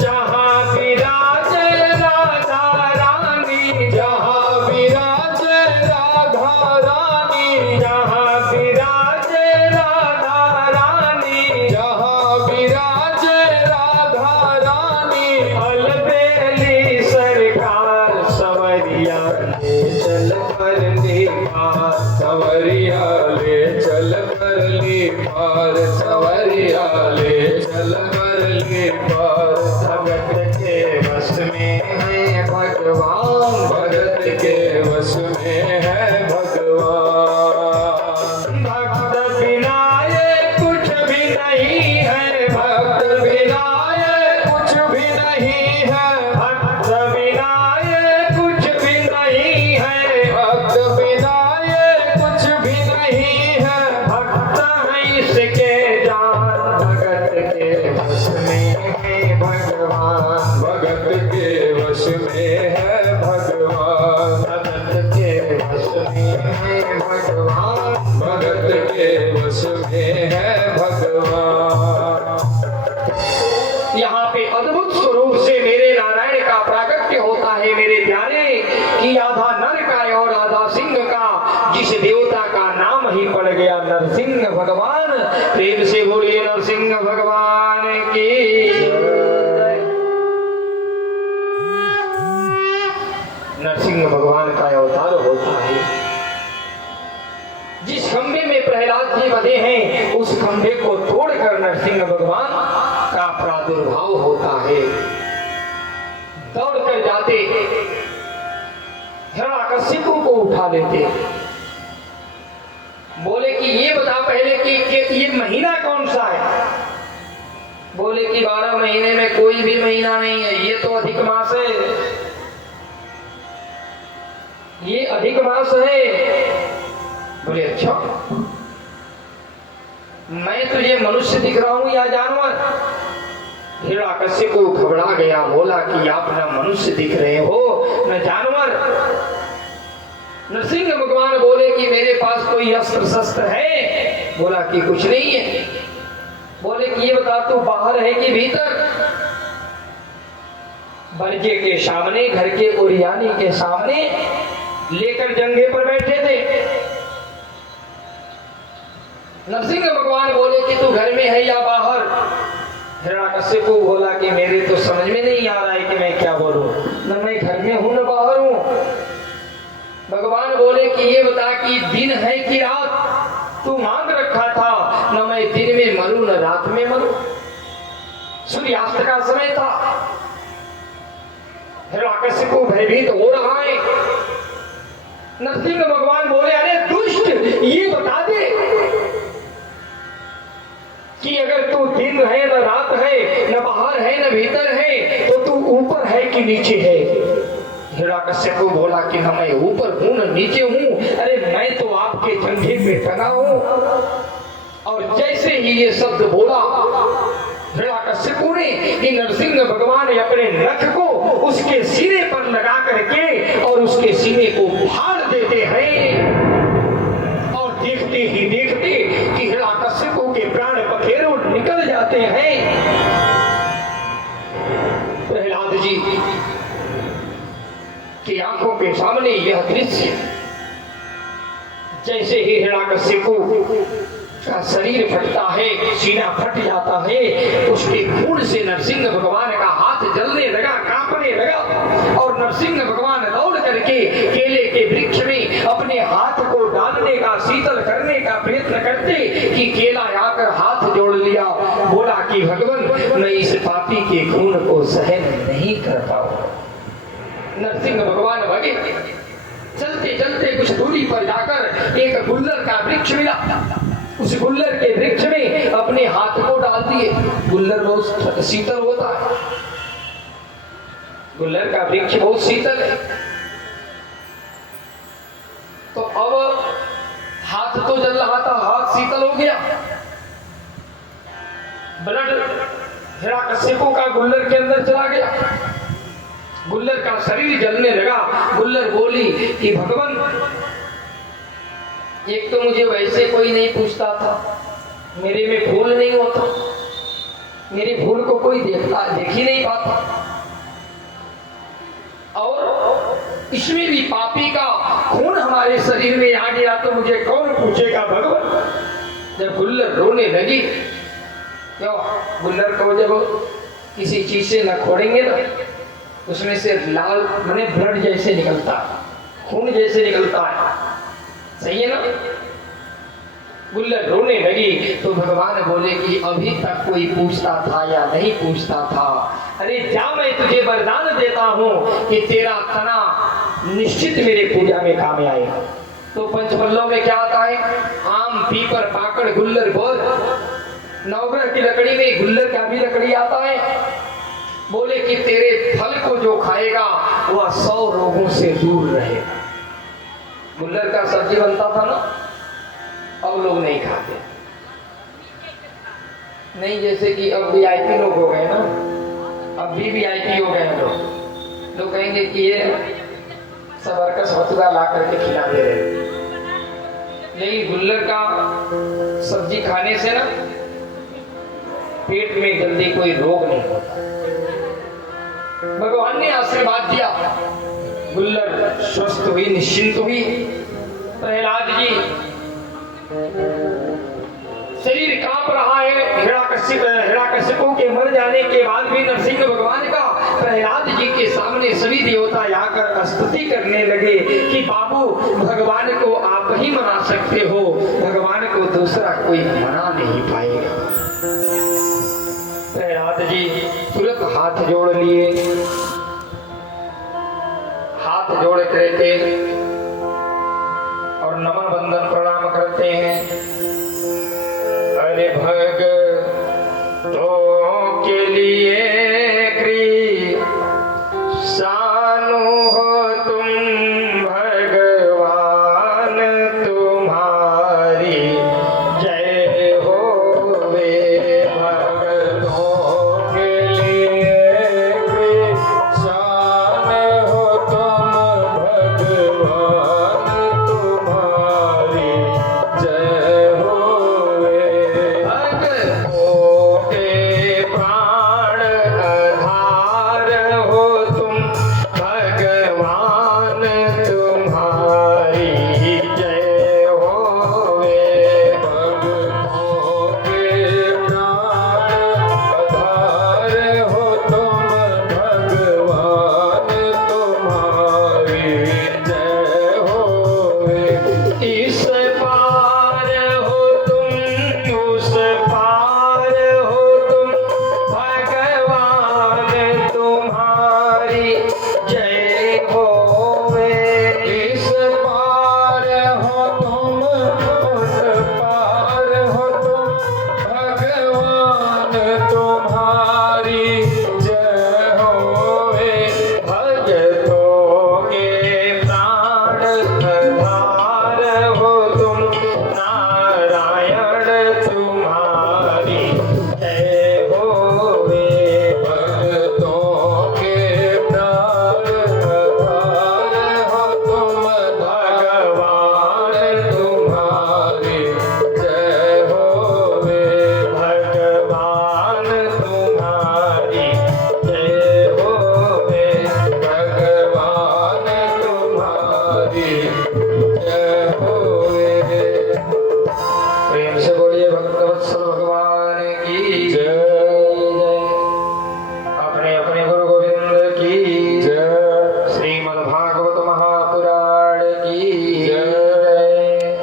जहाँ विराजे राधा रानी, जहाँ विराजे राधा रानी, जहाँ विराजे राधा रानी, जहाँ विराजे राधा रानी, अलबेली सरकार सवरिया ले चल परली पार, सवरिया ले चल परली पार, सवरिया ले चल परली पार, भगत के वश में है भगवान, भगत के वश में है भगवान, भक्त बिना ये कुछ भी नहीं है, भक्त बिना ये कुछ भी नहीं है, भक्त बिना ये कुछ भी नहीं है, भक्त बिना ये कुछ भी नहीं है, भक्त है इसके जान, भगत के वश में है भगवान, भगत के वश में है भगवान, भगत के वश में है भगवान, भगत के वश में है भगवान। यहाँ पे अद्भुत स्वरूप से मेरे नारायण का प्राकट्य होता है मेरे प्यारे, कि आधा नर का और आधा सिंह का, जिस देवता का नाम ही पड़ गया नरसिंह भगवान। प्रेम से बोलिए नरसिंह भगवान की। नरसिंह भगवान का अवतार होता है। जिस खंभे में प्रहलाद जी बंधे हैं उस खंभे को तोड़कर नरसिंह भगवान का प्रादुर्भाव होता है। दौड़ कर जाते हिरण्यकशिपु को उठा लेते, बोले कि ये बता पहले कि ये महीना कौन सा है। बोले कि 12 महीने में कोई भी महीना नहीं है, ये तो अधिक मास है, ये अधिक मास है। बोले अच्छा, मैं तुझे मनुष्य दिख रहा हूं या जानवर। हिरण्यकशिपु घबरा गया, बोला कि आप न मनुष्य दिख रहे हो न जानवर। नरसिंह भगवान बोले कि मेरे पास कोई अस्त्र शस्त्र है। बोला कि कुछ नहीं है। बोले कि ये बता तू बाहर है कि भीतर। बरजे के सामने, घर के ओरियानी के सामने लेकर जंघे पर बैठे थे। नरसिंह भगवान बोले कि तू घर में है या बाहर। हिरण्यकशिपु बोला कि मेरे तो समझ में नहीं आ रहा है कि मैं क्या बोलूं, न मैं घर में हूं न बाहर हूं। भगवान बोले कि ये बता कि दिन है कि रात। तू मांग रखा था, न मैं दिन में मरूं न रात में मरूं। सूर्यास्त का समय था। हिरण्यकशिपु भयभीत हो रहा है। नरसिंह भगवान बोले अरे दुष्ट, ये बता दे कि अगर तू दिन है न रात है, न बाहर है न भीतर है, तो तू ऊपर है कि नीचे है। हिरण्यकशिपु बोला कि न मैं ऊपर हूं न नीचे हूं, अरे मैं तो आपके जंघे पे टंगा हूं। और जैसे ही ये शब्द बोला हिरण्यकशिपु ने कि नरसिंह भगवान ने अपने नख को उसके सीने पर लगा करके और उसके सीने को फाड़ देते हैं। और देखते ही देखते कि हिरण्यकशिपु के प्राण पखेरु निकल जाते हैं। प्रहलाद जी की आंखों के सामने यह दृश्य, जैसे ही हिरण्यकशिपु का शरीर फटता है, सीना फट जाता है, उसके खून से नरसिंह भगवान का हाथ जलने लगा, कांपने लगा। और नरसिंह भगवान दौड़ करके केले के वृक्ष में अपने हाथ को डालने का, शीतल करने का प्रयत्न करते कि केला आकर हाथ जोड़ लिया। बोला कि भगवान मैं इस पापी के खून को सहन नहीं करता हूं। नरसिंह भगवान भगे। चलते चलते कुछ दूरी पर जाकर एक गुल्लर का वृक्ष मिला। उस गुल्लर के वृक्ष में अपने हाथ को डाल दिए। गुल्लर बहुत शीतल होता है, गुल्लर का वृक्ष बहुत शीतल है। तो अब हाथ तो जल रहा था, हाथ शीतल हो गया। ब्लड हिरण्यकशिपु का गुल्लर के अंदर चला गया। गुल्लर का शरीर जलने लगा। गुल्लर बोली कि भगवान, एक तो मुझे वैसे कोई नहीं पूछता था, मेरे में फूल नहीं होता, मेरे फूल को कोई देख ही नहीं पाता, और इसमें भी पापी का खून हमारे शरीर में आ गया तो मुझे कौन पूछेगा भगवान। जब गुल्लर रोने लगी, क्यों गुल्लर को जब किसी चीज से न खोड़ेंगे ना, उसमें से लाल माने ब्लड जैसे निकलता है, खून जैसे निकलता है, सही है ना। गुल्लर रोने लगी तो भगवान बोले कि अभी तक कोई पूछता था या नहीं पूछता था। अरे जा, मैं तुझे वरदान देता हूं कि तेरा तना निश्चित मेरे पूजा में काम आएगा। तो पंचमल्लों में क्या आता है? आम, पीपर, पाकड़, गुल्लर, बोध। नवग्रह की लकड़ी में गुल्लर का भी लकड़ी आता है। बोले कि तेरे फल को जो खाएगा वह 100 रोगों से दूर रहेगा। गुल्लर का सब्जी बनता था ना, अब लोग नहीं खाते। नहीं, जैसे कि अब VIP लोग हो गए ना, अब भी VIP हो गए लोग कहेंगे कि ये सबरकस भतुआ ला करके खिला दे रहे। लेकिन गुल्लर का सब्जी खाने से ना पेट में जल्दी कोई रोग नहीं होता। भगवान ने आशीर्वाद दिया, गुल्लर स्वस्थ हुई, निश्चिंत हुई। प्रहलाद जी शरीर कांप रहा है। हिरण्यकशिपु के मर जाने के बाद भी नरसिंह भगवान का प्रहलाद जी के सामने सभी देवता आकर स्तुति करने लगे कि बाबू भगवान को आप ही मना सकते हो, भगवान को दूसरा कोई मना नहीं पाएगा। प्रहलाद जी तुरंत हाथ जोड़ लिए, हाथ जोड़ करके और नमन बंदन प्रणाम करते हैं।